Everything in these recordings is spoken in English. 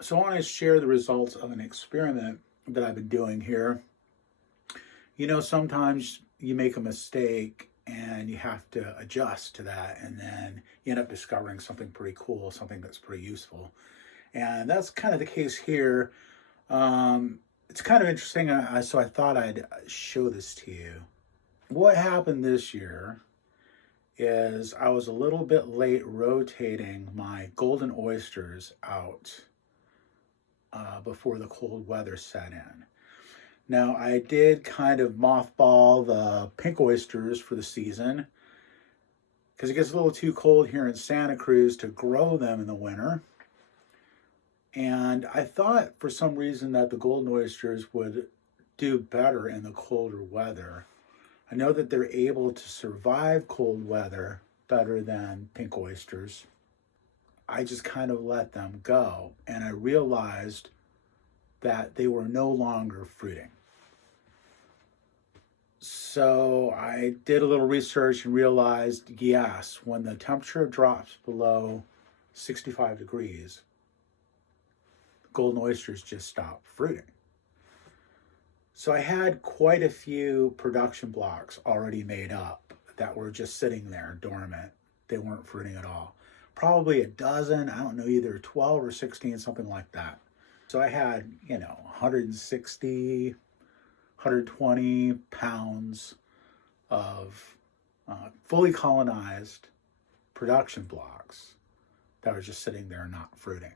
So I want to share the results of an experiment that I've been doing here. Sometimes you make a mistake and you have to adjust to that, and then you end up discovering something pretty cool, something that's pretty useful. And that's kind of the case here. It's kind of interesting, so I thought I'd show this to you. What happened this year is I was a little bit late rotating my golden oysters out before the cold weather set in. Now, I did kind of mothball the pink oysters for the season because it gets a little too cold here in Santa Cruz to grow them in the winter. And I thought for some reason that the golden oysters would do better in the colder weather. I know that they're able to survive cold weather better than pink oysters. I just kind of let them go, and I realized that they were no longer fruiting. So I did a little research and realized, yes, when the temperature drops below 65 degrees, golden oysters just stop fruiting. So I had quite a few production blocks already made up that were just sitting there dormant. They weren't fruiting at all. Probably a dozen, I don't know, either 12 or 16, something like that. So I had, 160, 120 pounds of fully colonized production blocks that were just sitting there not fruiting.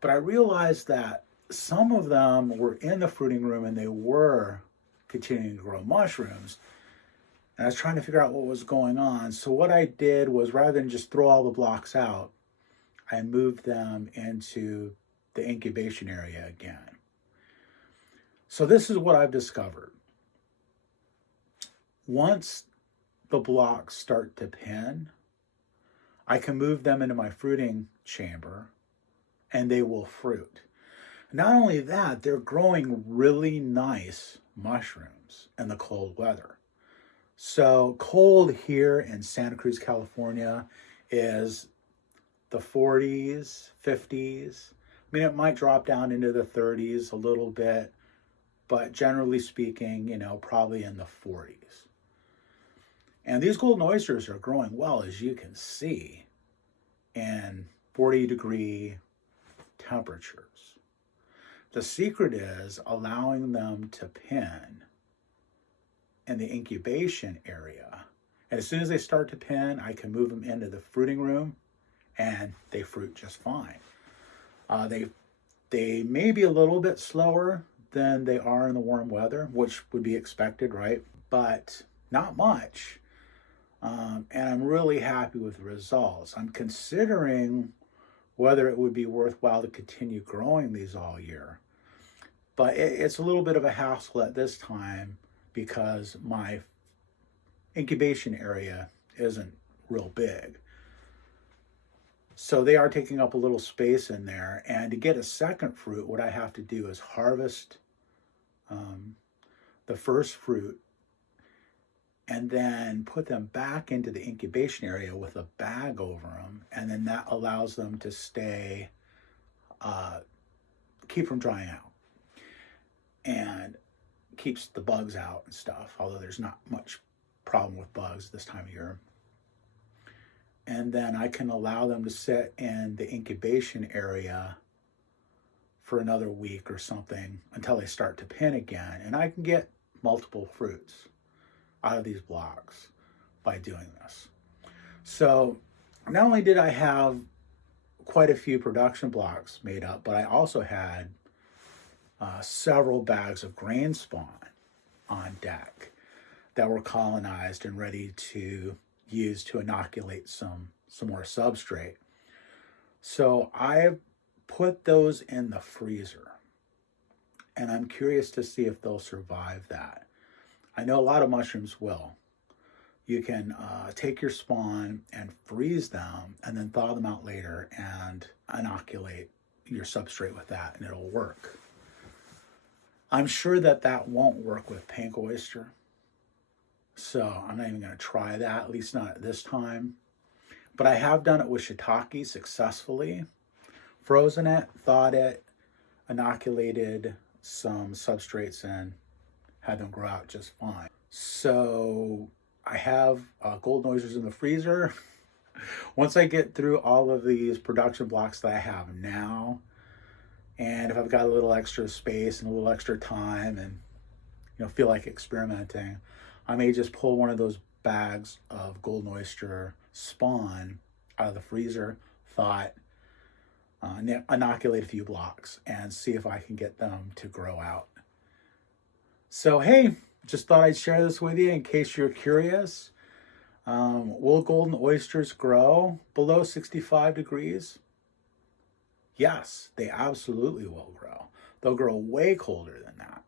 But I realized that some of them were in the fruiting room and they were continuing to grow mushrooms. And I was trying to figure out what was going on. So what I did was, rather than just throw all the blocks out, I moved them into the incubation area again. So this is what I've discovered. Once the blocks start to pin, I can move them into my fruiting chamber and they will fruit. Not only that, they're growing really nice mushrooms in the cold weather. So cold here in Santa Cruz, California is the 40s, 50s. I mean, it might drop down into the 30s a little bit, but generally speaking, probably in the 40s. And these golden oysters are growing well, as you can see, in 40-degree temperatures. The secret is allowing them to pin in the incubation area. And as soon as they start to pin, I can move them into the fruiting room and they fruit just fine. They may be a little bit slower than they are in the warm weather, which would be expected, right? But not much. And I'm really happy with the results. I'm considering whether it would be worthwhile to continue growing these all year. But it's a little bit of a hassle at this time because my incubation area isn't real big. So they are taking up a little space in there. And to get a second fruit, what I have to do is harvest the first fruit and then put them back into the incubation area with a bag over them. And then that allows them to stay, keep from drying out and keeps the bugs out and stuff, although there's not much problem with bugs this time of year. And then I can allow them to sit in the incubation area for another week or something until they start to pin again. And I can get multiple fruits out of these blocks by doing this. So not only did I have quite a few production blocks made up, but I also had several bags of grain spawn on deck that were colonized and ready to use to inoculate some more substrate. So I put those in the freezer, and I'm curious to see if they'll survive that. I know a lot of mushrooms will. You can take your spawn and freeze them and then thaw them out later and inoculate your substrate with that, and it'll work. I'm sure that won't work with pink oyster. So I'm not even going to try that, at least not at this time. But I have done it with shiitake successfully frozen it, thawed it, inoculated some substrates in, had them grow out just fine. So I have golden oysters in the freezer. Once I get through all of these production blocks that I have now, and if I've got a little extra space and a little extra time and feel like experimenting, I may just pull one of those bags of golden oyster spawn out of the freezer, thaw it, inoculate a few blocks, and see if I can get them to grow out. So hey, just thought I'd share this with you in case you're curious. Will golden oysters grow below 65 degrees? Yes, they absolutely will grow. They'll grow way colder than that.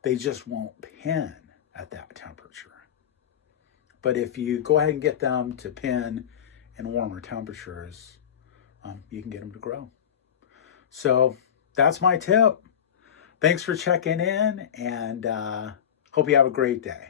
They just won't pin at that temperature. But if you go ahead and get them to pin in warmer temperatures, you can get them to grow. So that's my tip. Thanks for checking in, and hope you have a great day.